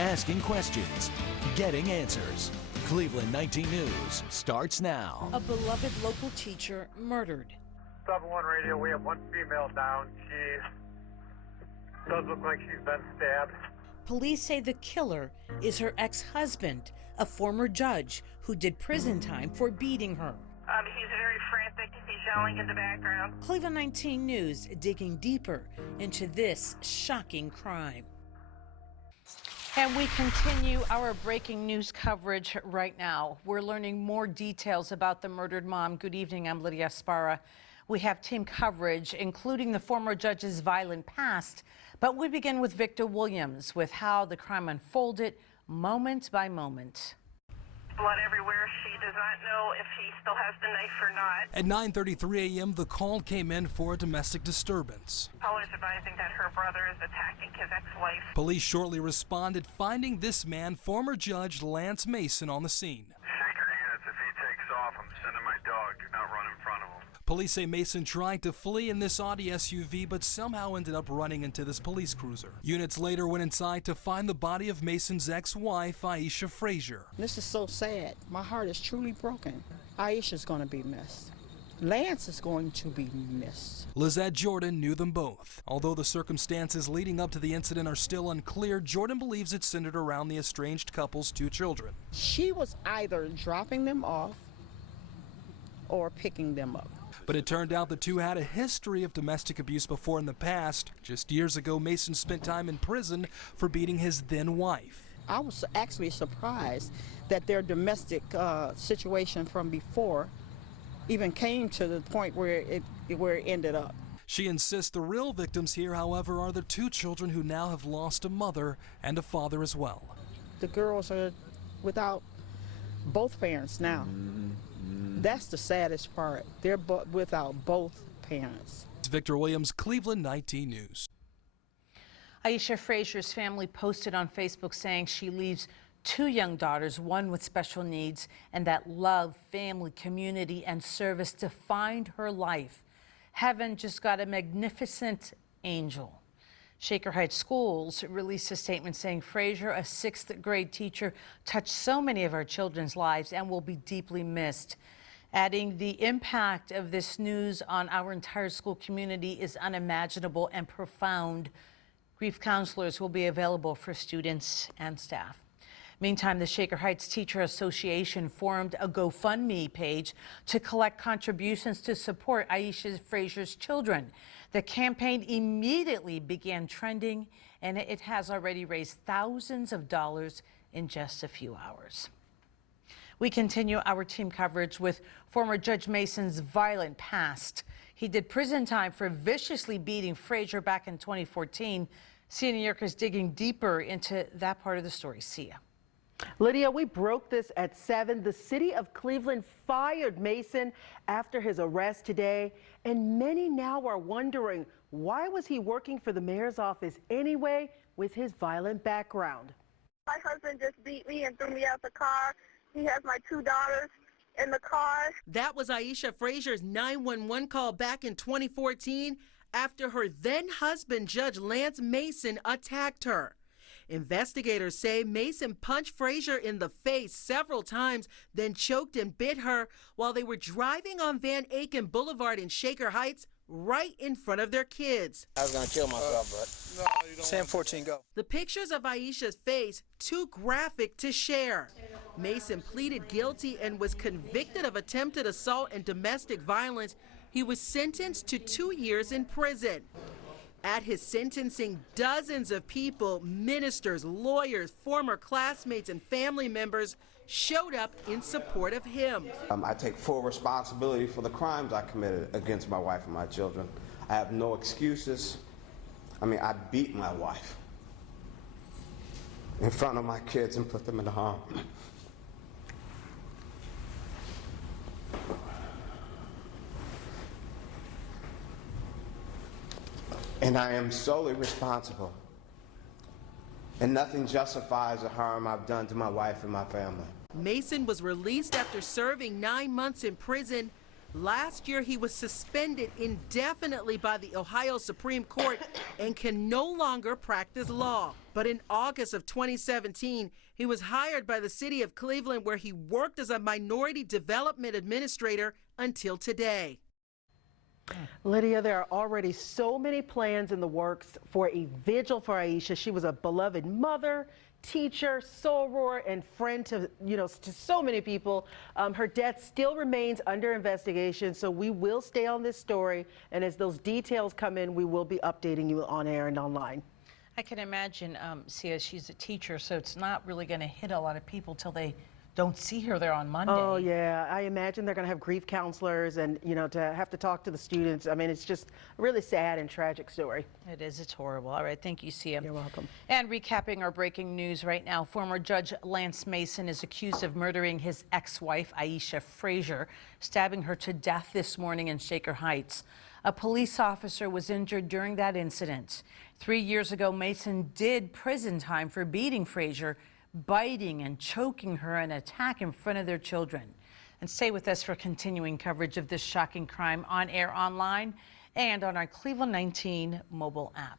asking questions, getting answers. Cleveland 19 News starts now. A beloved local teacher murdered. 7-1 radio, we have one female down. She does look like she's been stabbed. Police say the killer is her ex-husband, a former judge who did prison time for beating her. He's very frantic. He's yelling in the background. Cleveland 19 News digging deeper into this shocking crime. And we continue our breaking news coverage right now. We're learning more details about the murdered mom. Good evening, I'm Lydia Sparra. We have team coverage, including the former judge's violent past. But we begin with Victor Williams with how the crime unfolded moment by moment. Blood everywhere. She does not know if he still has the knife or not. At 9:33 a.m., the call came in for a domestic disturbance. Caller is advising that her brother is attacking his ex-wife. Police shortly responded, finding this man, former Judge Lance Mason, on the scene. Shake your hands. If he takes off, I'm sending my dog. Do not run in front of him. Police say Mason tried to flee in this Audi SUV, but somehow ended up running into this police cruiser. Units later went inside to find the body of Mason's ex-wife, Aisha Fraser. This is so sad. My heart is truly broken. Aisha's going to be missed. Lance is going to be missed. Lizette Jordan knew them both. Although the circumstances leading up to the incident are still unclear, Jordan believes it centered around the estranged couple's 2 children. She was either dropping them off or picking them up. But it turned out the two had a history of domestic abuse before in the past. Just years ago, Mason spent time in prison for beating his then wife. I was actually surprised that their domestic situation from before even came to the point where it ended up. She insists the real victims here, however, are the 2 children who now have lost a mother and a father as well. The girls are without both parents now. That's the saddest part. They're without both parents. Victor Williams, Cleveland 19 News. Aisha Fraser's family posted on Facebook saying she leaves 2 young daughters, one with special needs, and that love, family, community, and service defined her life. Heaven just got a magnificent angel. Shaker Heights Schools released a statement saying Fraser, a 6th grade teacher, touched so many of our children's lives and will be deeply missed. Adding, the impact of this news on our entire school community is unimaginable and profound. Grief counselors will be available for students and staff. Meantime, the Shaker Heights Teacher Association formed a GoFundMe page to collect contributions to support Aisha Fraser's children. The campaign immediately began trending, and it has already raised thousands of dollars in just a few hours. We continue our team coverage with former Judge Mason's violent past. He did prison time for viciously beating Fraser back in 2014. Sia Nyorkor is digging deeper into that part of the story. Sia. Lydia, we broke this at 7. The city of Cleveland fired Mason after his arrest today, and many now are wondering, why was he working for the mayor's office anyway with his violent background? My husband just beat me and threw me out the car. He has my 2 daughters in the car. That was Aisha Fraser's 911 call back in 2014 after her then husband, Judge Lance Mason, attacked her. Investigators say Mason punched Fraser in the face several times, then choked and bit her while they were driving on Van Aken Boulevard in Shaker Heights, right in front of their kids. I was going to kill myself, but no, Sam 14, go. The pictures of Aisha's face, too graphic to share. Mason pleaded guilty and was convicted of attempted assault and domestic violence. He was sentenced to 2 years in prison. At his sentencing, dozens of people, ministers, lawyers, former classmates, and family members showed up in support of him. I take full responsibility for the crimes I committed against my wife and my children. I have no excuses. I beat my wife in front of my kids and put them in harm. And I am solely responsible. And nothing justifies the harm I've done to my wife and my family. Mason was released after serving 9 months in prison, Last year, he was suspended indefinitely by the Ohio Supreme Court and can no longer practice law. But in August of 2017, he was hired by the city of Cleveland, where he worked as a minority development administrator until today. Lydia, there are already so many plans in the works for a vigil for Aisha. She was a beloved mother, teacher, soror, and friend to, to so many people. Her death still remains under investigation, so we will stay on this story. And as those details come in, we will be updating you on air and online. I can imagine, Sia, she's a teacher, so it's not really going to hit a lot of people till they don't see her there on Monday. Oh, yeah. I imagine they're going to have grief counselors and, to have to talk to the students. I mean, it's just a really sad and tragic story. It is. It's horrible. All right. Thank you, Sia. You're welcome. And recapping our breaking news right now, former Judge Lance Mason is accused of murdering his ex-wife, Aisha Fraser, stabbing her to death this morning in Shaker Heights. A police officer was injured during that incident. 3 years ago, Mason did prison time for beating Fraser, biting and choking her in an attack in front of their children. And stay with us for continuing coverage of this shocking crime on air, online, and on our Cleveland 19 mobile app.